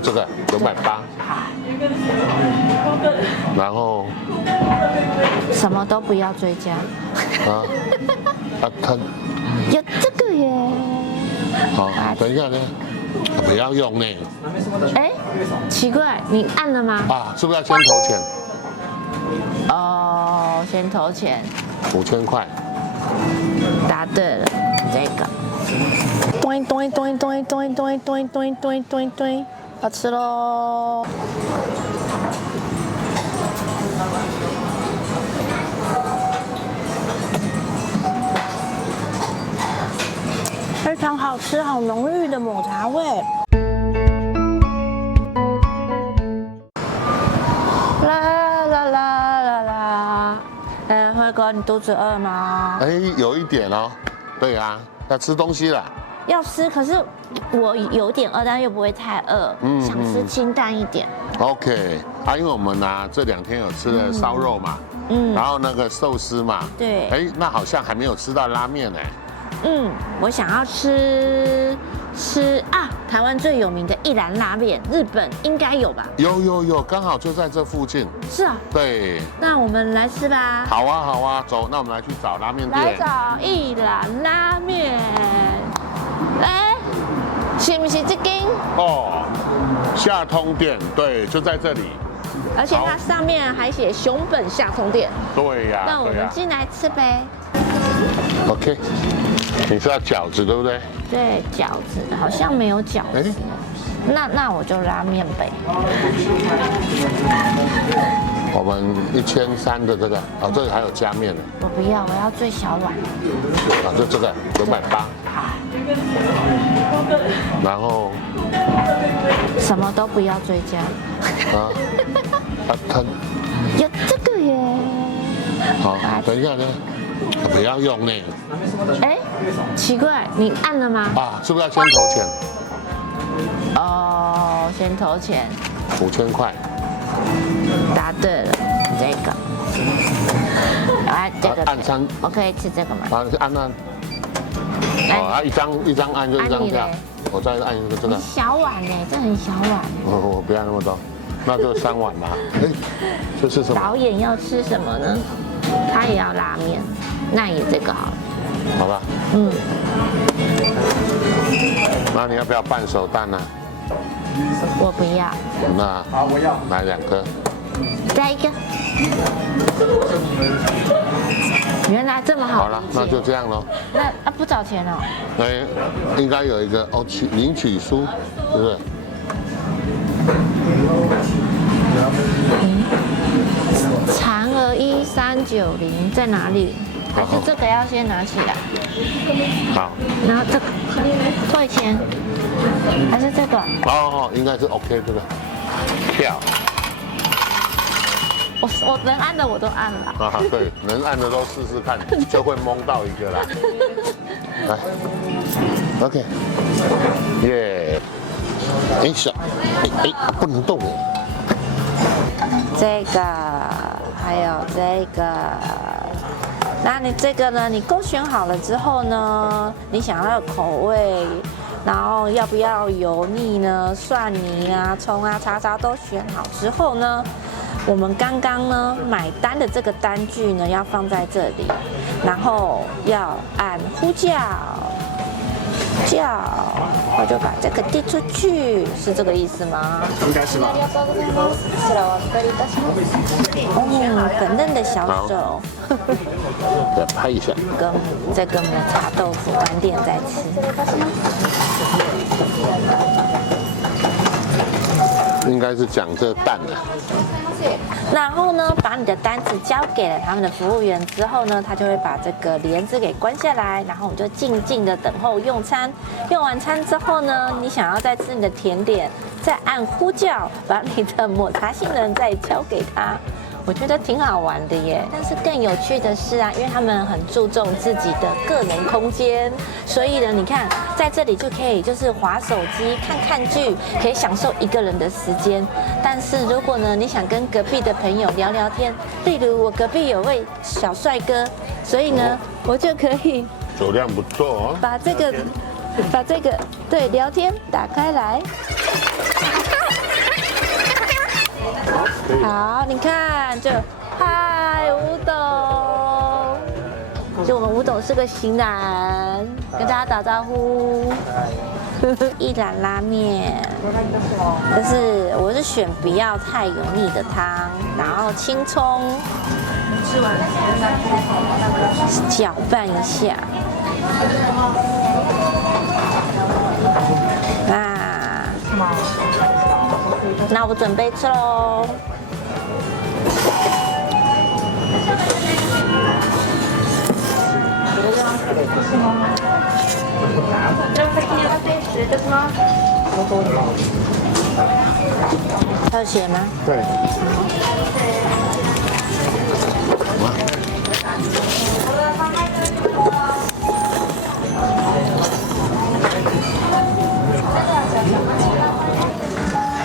这个980，好，然后什么都不要追加。它有这个耶。好，等一下呢，不要用呢。哎，奇怪，你按了吗？啊，是不是要先投钱哦，先投钱。 ？5000块。答对了，这个。咚咚咚咚咚咚咚咚咚咚咚，要吃喽！非常好吃，好浓郁的抹茶味。啦啦啦啦啦！辉哥，你肚子饿吗？哎，有一点哦。对啊，要吃东西了。要吃，可是我有点饿，但又不会太饿，想吃清淡一点。OK，因为我们呢这2天有吃了烧肉嘛，然后那个寿司嘛，对，哎，那好像还没有吃到拉面呢。我想要吃台湾最有名的一兰拉面，日本应该有吧？有，刚好就在这附近。是啊。对。那我们来吃吧。好啊，走，那我们来去找拉面店。来找一兰拉面。哎，是不是这间？哦，下通店，对，就在这里。而且它上面还写熊本下通店。对呀。那我们进来吃呗。OK， 你是要饺子对不对？对，饺子好像没有饺子。那我就拉面呗。我们1300的这个，这个还有加面的。我不要，我要最小碗。就这个980。好。然后什么都不要追加。它有这个耶。好，等一下呢，不要用呢。哎，奇怪，你按了吗？是不是要先投钱？哦，先投钱。5000块。答对了，这个。这个。按3。我可以吃这个吗？按。一张按就一张票。我再按一个这个。小碗呢，这很小碗。我不要那么多，那就3碗吧。哎，这是什么？导演要吃什么呢？他也要拉面，那也这个好了。好吧。那你要不要半熟蛋呢？我不要。那我要。来2个。再一个。原来这么好。好了，那就这样咯。那不找钱哦？哎，应该有一个领取书，是不是？嫦娥1390在哪里？还是这个要先拿起来？好。然后这个退钱，还是这个？应该是 OK 这个票。我能按的我都按了。对，能按的都试试看，就会蒙到一个啦。来 ，OK， 耶！不能动。这个，还有这个。那你这个呢？你勾选好了之后呢，你想要的口味，然后要不要油腻呢？蒜泥啊、葱啊、叉烧都选好之后呢，我们刚刚呢买单的这个单据呢要放在这里，然后要按呼叫，我就把这个递出去，是这个意思吗？应该是吧。粉嫩的小手。再拍一下。跟这个抹茶豆腐晚点再吃。应该是讲这蛋的。然后呢，把你的单子交给了他们的服务员之后呢，他就会把这个帘子给关下来，然后我们就静静的等候用餐。用完餐之后呢，你想要再吃你的甜点，再按呼叫，把你的抹茶杏仁再交给他。我觉得挺好玩的耶，但是更有趣的是啊，因为他们很注重自己的个人空间，所以呢，你看在这里就可以就是滑手机、看剧，可以享受一个人的时间。但是如果呢，你想跟隔壁的朋友聊聊天，例如我隔壁有位小帅哥，所以呢，我就可以酒量不错哦，把这个对聊天打开来。可以。好，你看，就嗨，吴董，就我们吴董是个型男，跟大家打招呼。一兰拉面，但是我是选不要太油腻的汤，然后青葱，搅拌一下。那我准备吃喽。要写吗？对。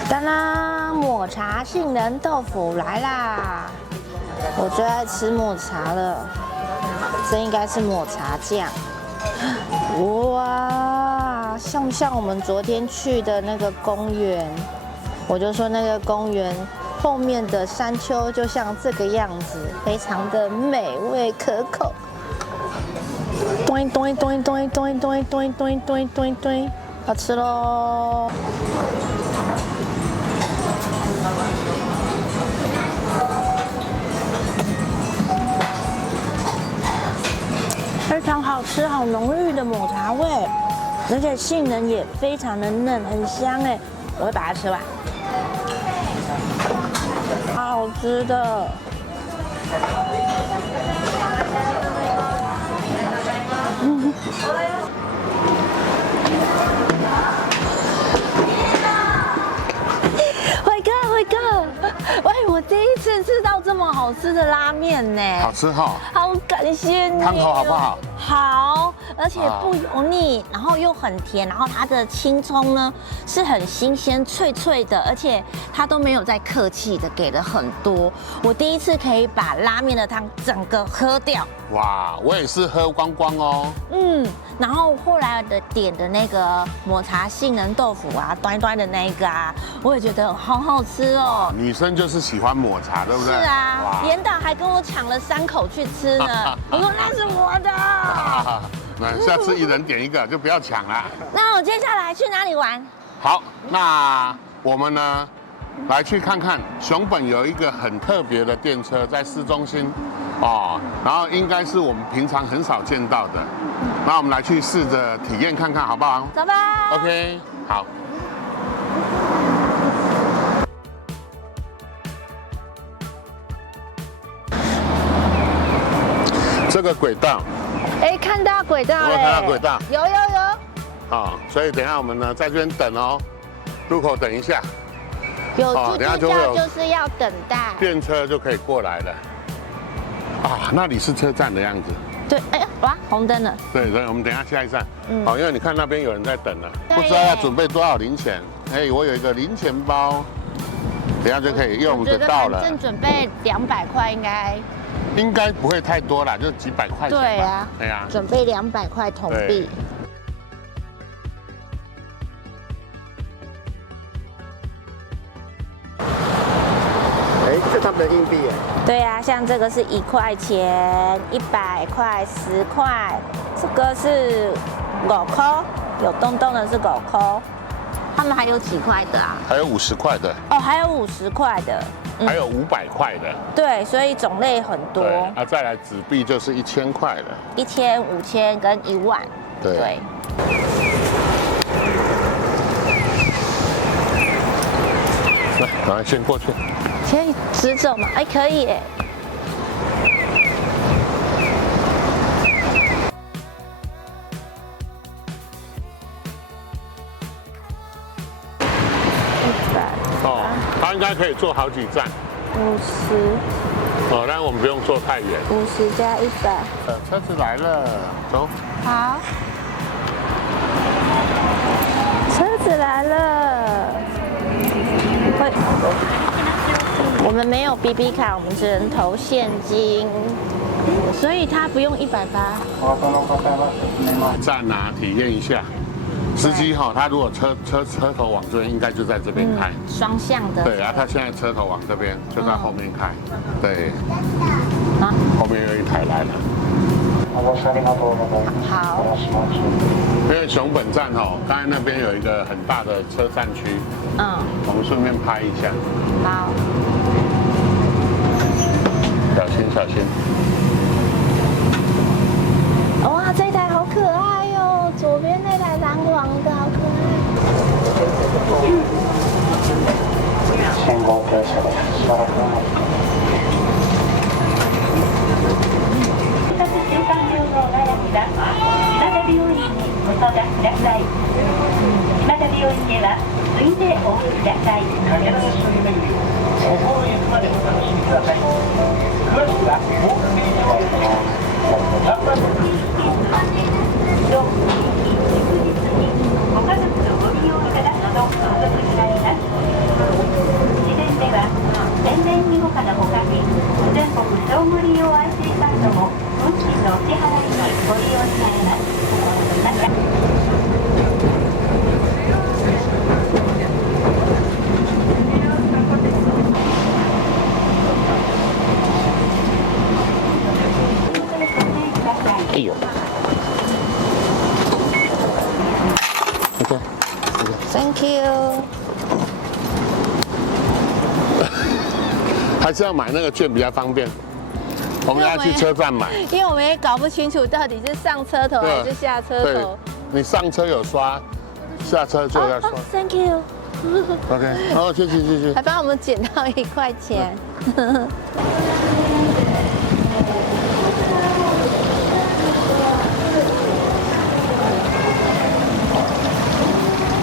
当当，抹茶杏仁豆腐来啦！我最爱吃抹茶了，这应该是抹茶酱。哇，像不像我们昨天去的那个公园？我就说那个公园后面的山丘就像这个样子，非常的美味可口。咚咚咚咚咚咚咚咚咚咚咚，好吃喽！非常好吃，好浓郁的抹茶味，而且杏仁也非常的嫩，很香哎！我会把它吃完，好吃的。辉哥，喂，我第一次吃到这么好吃的拉面呢，好吃哈，好感谢你。汤头好不好？好，而且不油腻，然后又很甜，然后它的青葱呢是很新鲜脆脆的，而且它都没有在客气的给了很多。我第一次可以把拉面的汤整个喝掉。哇，我也是喝光光哦。然后后来的点的那个抹茶杏仁豆腐啊，端端的那一个啊，我也觉得好好吃哦。女生就是喜欢抹茶，对不对？是啊，严导还跟我抢了3口去吃呢。我说那是我的。那下次一人点一个，就不要抢了。那我接下来去哪里玩？好，那我们呢，来去看看熊本有一个很特别的电车，在市中心哦，然后应该是我们平常很少见到的。那我们来去试着体验看看，好不好？走吧。OK， 好。这个轨道，哎，看到轨道嘞！有没有看到轨道？有。啊，所以等一下我们呢在这边等哦，入口等一下，有哦助助教就是要等待。电车就可以过来了。啊，那里是车站的样子。对，哎，哇，红灯了。对，我们等一下下一站。好，因为你看那边有人在等了，对不知道要准备多少零钱。哎，我有一个零钱包，等一下就可以用得到了。反正准备200块应该不会太多啦，就几百块钱吧。对啊，对啊，准备200块铜币。哎，这他们的硬币哎。对啊，像这个是1块钱、100块、10块，这个是5块，有洞洞的是5块。他们还有几块的啊？还有50块的。哦，还有50块的。还有500块的。对，所以种类很多。对，啊，再来纸币就是1000块的，1000、5000跟1万。对。来，赶快先过去。可以直走吗？哎，可以耶。哦，它应该可以坐好几站。50。哦，但我们不用坐太远。50加100。车子来了，走。好。车子来了。会。我们没有 BB 卡，我们只能投现金，所以他不用180。站啊，体验一下。司机哈，他如果车头往这边，应该就在这边开。双向的。对啊，他现在车头往这边，就在后面开。对。啊，后面有一台来了。好。因为熊本站哦，刚才那边有一个很大的车站区。我们顺便拍一下。好。小心小心。哇，这台好可爱哟！左边那台蓝黄的好可爱。信号停車です。しばらくお待ちください。中間病棟がやみます。島田病院にご相談ください。島田病院へは次でお降りください。武田の一緒に巡り、心ゆくまでお楽しみください。詳しくはホームページをご覧ください。ご家族のご利用いただくのご協力になります。事前では全面にごかのほかに全国相互利用 IC カードも運賃のお支払いにご利用になります。また哎呦 Thank you。还是要买那个券比较方便。我们要去车站买，因为我们也搞不清楚到底是上车头还是下车对头。，你上车有刷，下车就要刷。 Thank you。 OK， 好，谢谢谢谢。还帮我们减到1块钱。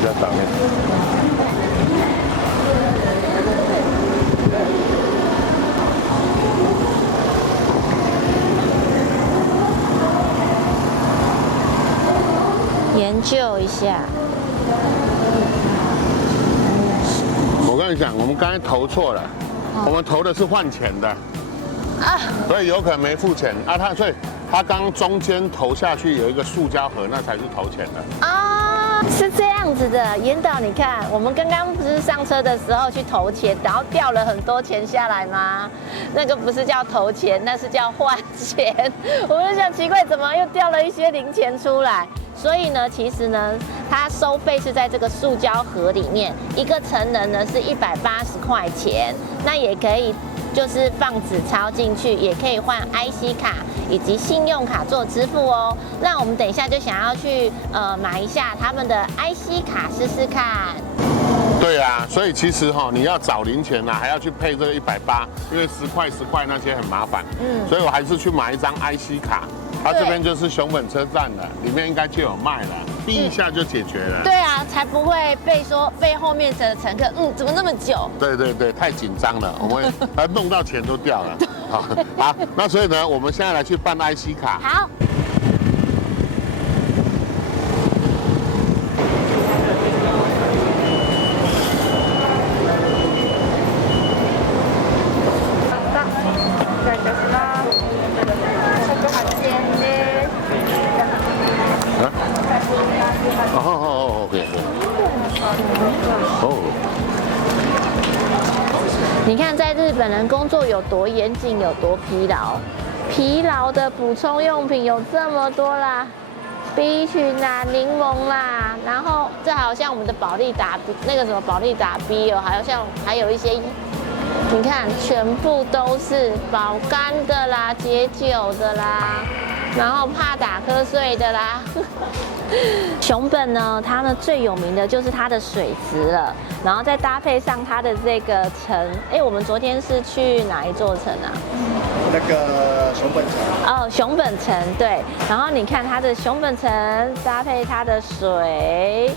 比较上面。研究一下。我跟你讲，我们刚才投错了，我们投的是换钱的，啊，所以有可能没付钱啊。所以他刚中间投下去有一个塑胶盒，那才是投钱的。啊，是这样子的，严导，你看，我们刚刚不是上车的时候去投钱，然后掉了很多钱下来吗？那个不是叫投钱，那是叫换钱。我就想奇怪，怎么又掉了一些零钱出来？所以呢，其实呢，它收费是在这个塑胶盒里面，一个成人呢是180块钱，那也可以就是放纸钞进去，也可以换 IC 卡以及信用卡做支付哦。那我们等一下就想要去买一下他们的 IC 卡试试看。对啊，所以其实哈，你要找零钱啊，还要去配这个180，因为10块那些很麻烦。所以我还是去买一张 IC 卡。它这边就是熊本车站的，里面应该就有卖了，逼一下就解决了。对啊，才不会被后面的乘客，怎么那么久？对对对，太紧张了，我们弄到钱都掉了。好，那所以呢，我们现在来去办 IC 卡。好。你看，在日本人工作有多严谨，有多疲劳。疲劳的补充用品有这么多啦 ，B 群啦、柠檬啦，然后这好像我们的保利达那个什么保利达 B 哦，还有一些，你看全部都是保肝的啦、解酒的啦，然后怕打瞌睡的啦。熊本呢，它呢最有名的就是它的水池了，然后再搭配上它的这个城，我们昨天是去哪一座城啊？那个熊本城。哦，熊本城对。然后你看它的熊本城搭配它的水，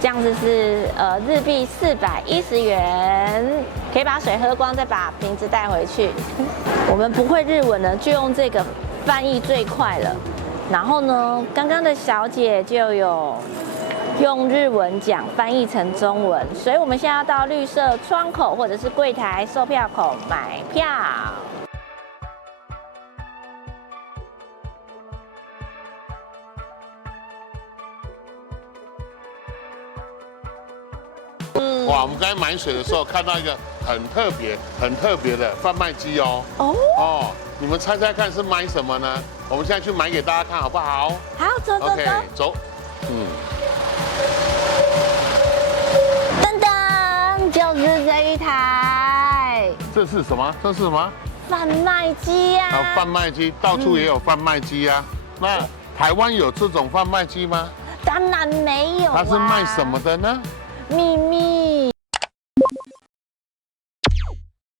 这样子是日币410元，可以把水喝光，再把瓶子带回去。我们不会日文呢，就用这个翻译最快了。然后呢，刚刚的小姐就有用日文讲，翻译成中文，所以我们现在要到绿色窗口或者是柜台售票口买票。哇，我们刚才买水的时候看到一个很特别的贩卖机哦。哦，你们猜猜看是买什么呢？我们现在去买给大家看好不好好，走走？OK，走。走。噔噔，就是这一台这是什么？这是什么？贩卖机呀。贩卖机，到处也有贩卖机啊。那台湾有这种贩卖机吗？当然没有啊。它是卖什么的呢？秘密。